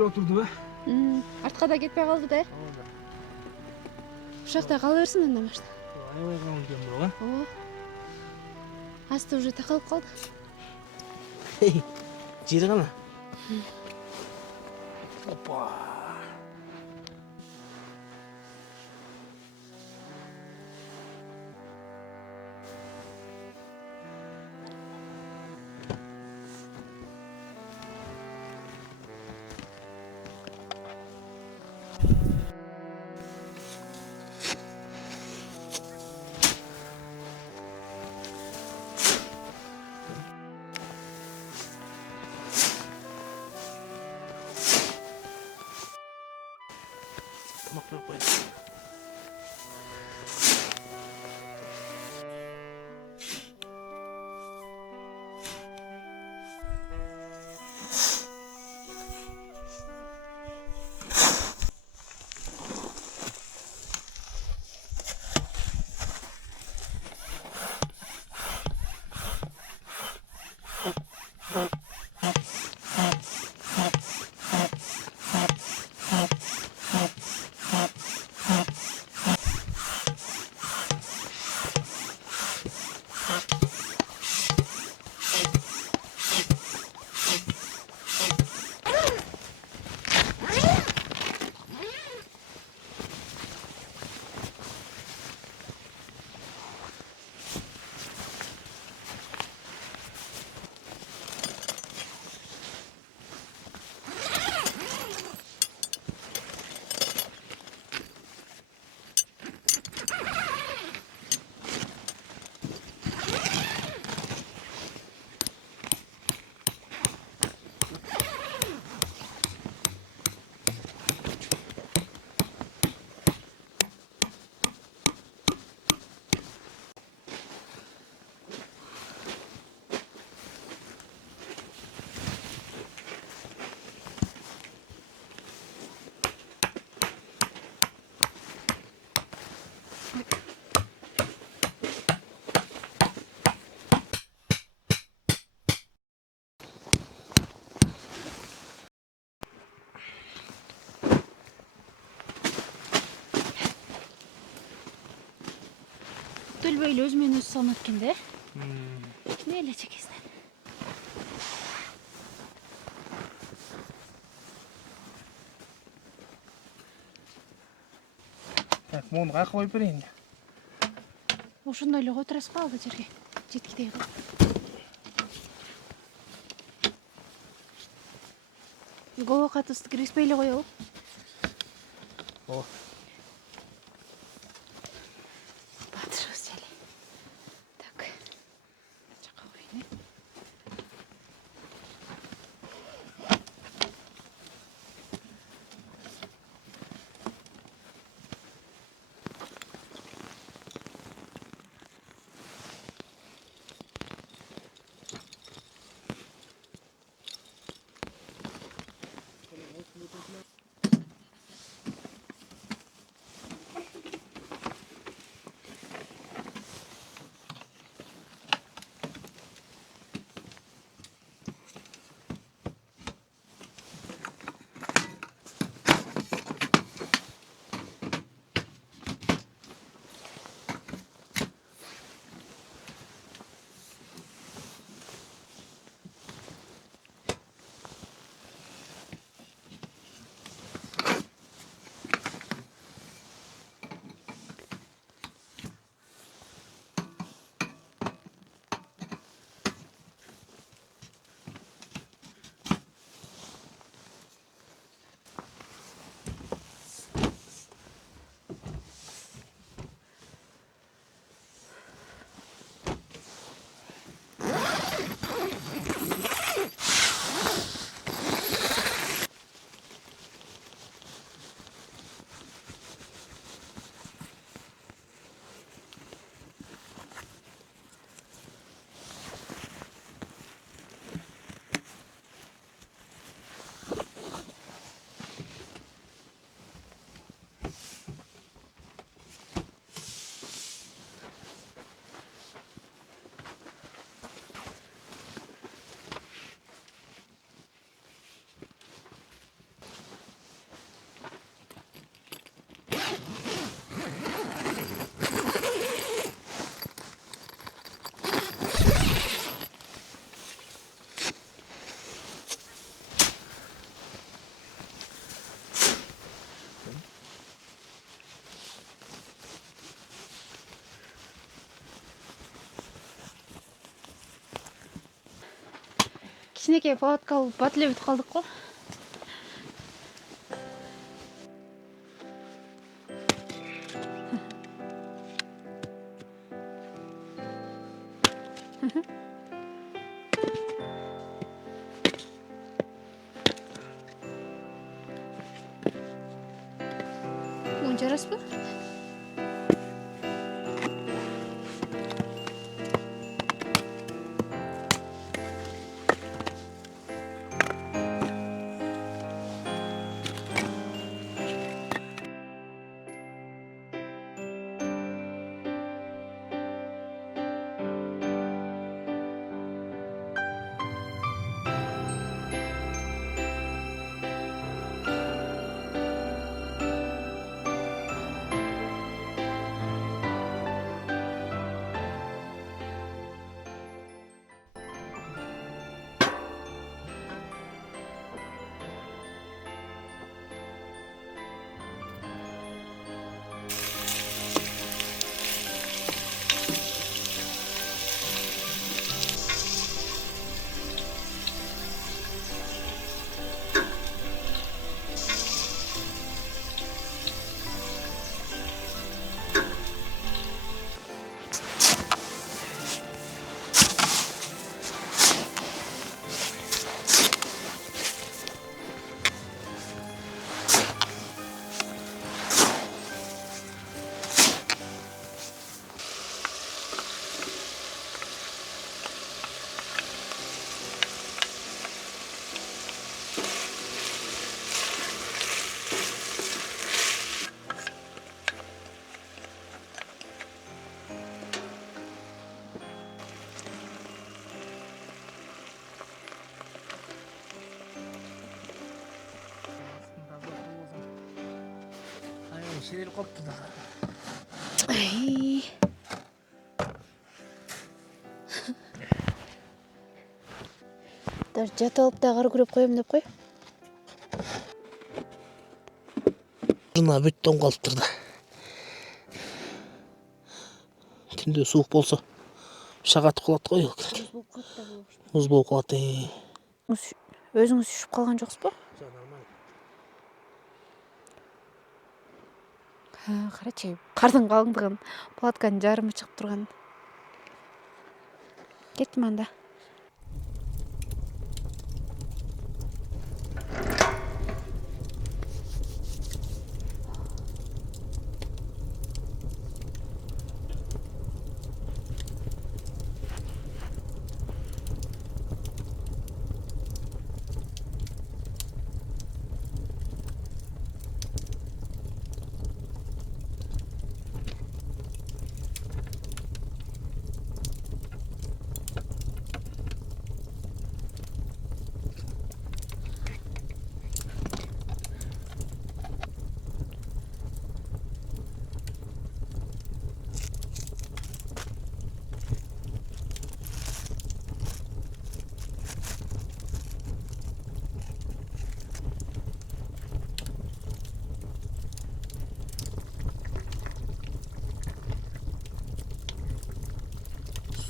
Ошо турду ба? Артқа да кетпей қалды да. Ушақта қала берсін анда машина. Аябай қалың екен бирок, О. Асты уже тақалып қалды. Жери қана. Опа. Тамақ беріп қояйын. Төлбейлі өзімен өзі салынат екен де. Не эле чекесіне. Так, мұны қайқа қойып берейін. Ошондой эле отурасыз ба алды жерге? Жеткидей кылып. Голо катысты киргизбей эле коелу. О. Батырыбыз жали. Так. Жака коеюн. кішкенекей палатка алып батылеп өтіп қалдық қой. Онша рас па? Şirin koptu da. Ай. Даже жатып алып та қар күреп қоямын деп қой. Жына бүттен қалып тұрды. Түнде суық болса шағатып қалады ғой. Мұз болып қалады. Өзіңіз üşіп қалған жоқсыз ба? Қарачай, қардың қалыңдығын, палатканың жарымы шығып тұрған. Кеттім анда.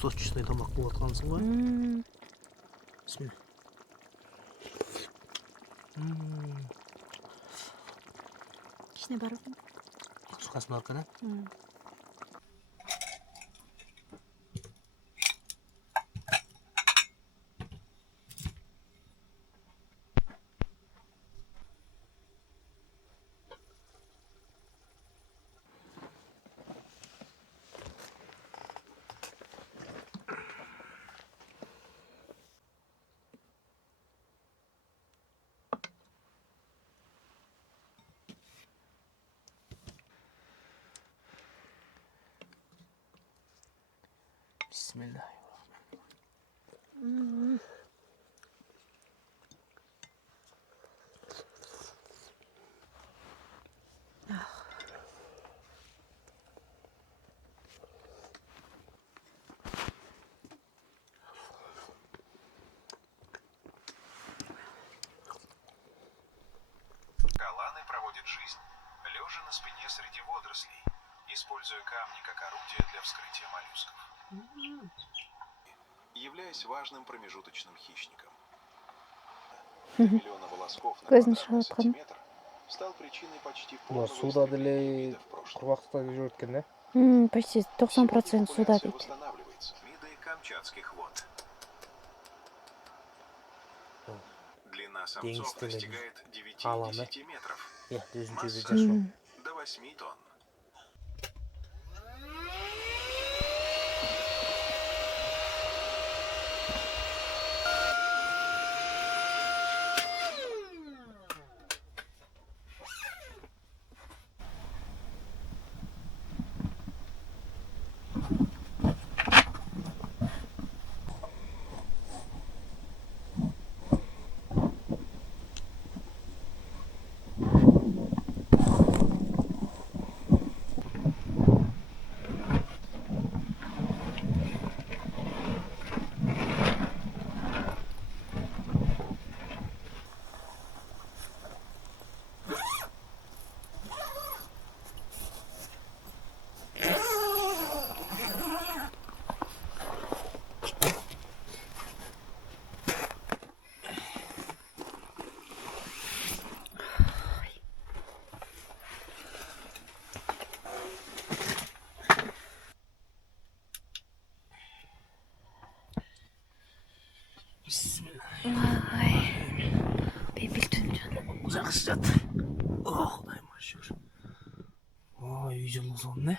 Сочный тамақ болып жатқансың ғой. Бісміллә. Кішіне бар ма? Сухасын арқана. Bismillahirrahmanirrahim. Каланы проводят жизнь, лежа на спине среди водорослей, используя камни как орудие для вскрытия моллюсков. Являясь важным промежуточным хищником. миллиона волосков на Көзін квадратный шалып қойдым. сантиметр стал причиной почти Мына полного суда деле истребления вида в прошлом. құрғақта жүріп өткен да. Почти Сегодня 90% суда популяция дейді. восстанавливается. Виды камчатских вод. Длина самцов Деңіз түлігі. достигает Аламы. 9-10 метров. Иә, өзінше Масса бір жас бар. до 8 тонн. Бепіл түн жаным. Жақсы жат. Құдайыма шүкір. Ой, үй жылы соны не?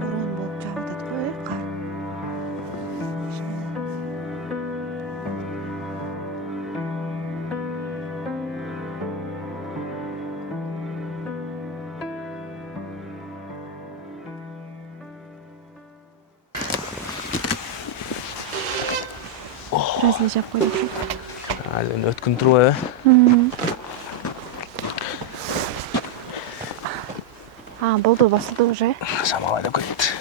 Боран болып жауып жатыр ғой, қар. Біраз ел жап қойдық жоқ. Әлі өткін тұру ә? Болды, басылды уже. Шамал айдап кетті.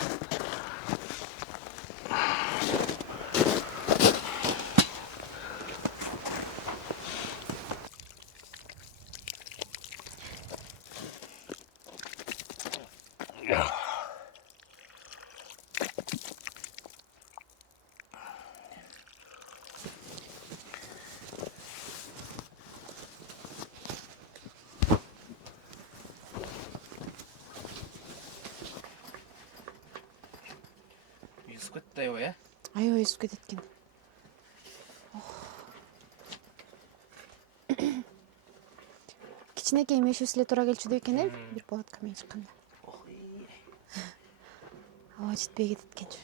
Үйісіп кетті ай, ә? Айой, есіп кететкен. Кичинекей мешусіле тура келчүдө экен эле, бир палатка мен чыкканда. Аба жетпей кететкен жөн.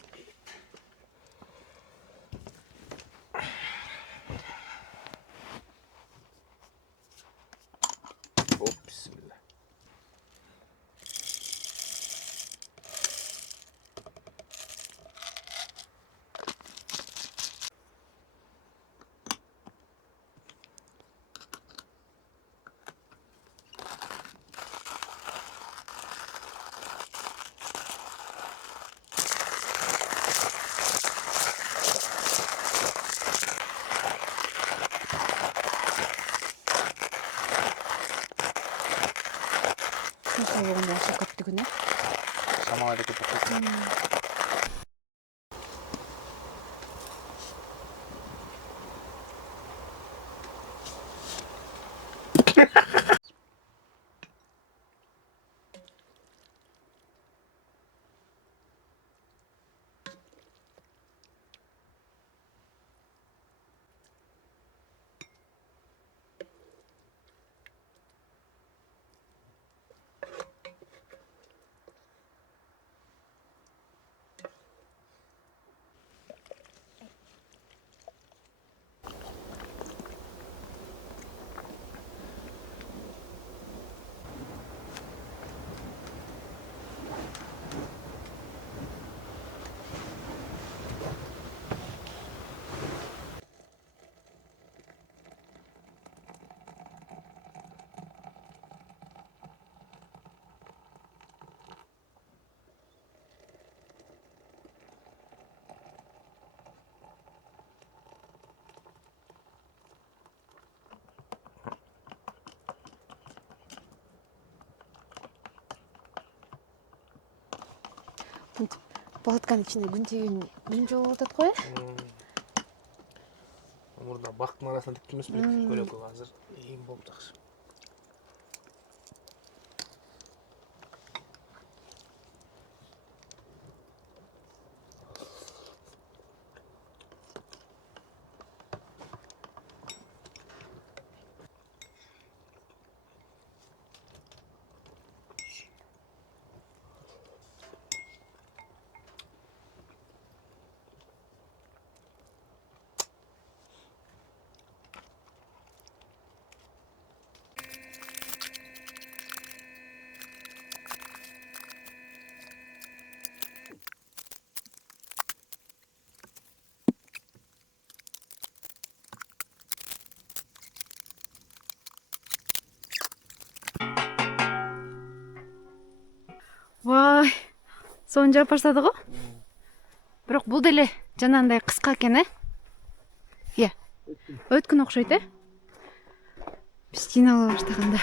Оп, бисмилла. Болгондо ашып көптүгүнө. Шамал айдап кетті. Палатканын ичине күн тийген биринчи жолу болуп атат го, Мурда бактын арасынан типтүү эмес белек көрөкөк азыр эң болуп жакшы. Вай, соң жаап баштады го. Бирок бул деле жанагындай кыска экен, Иә. Өткөн окшойт, Биз жыйнала баштаганда.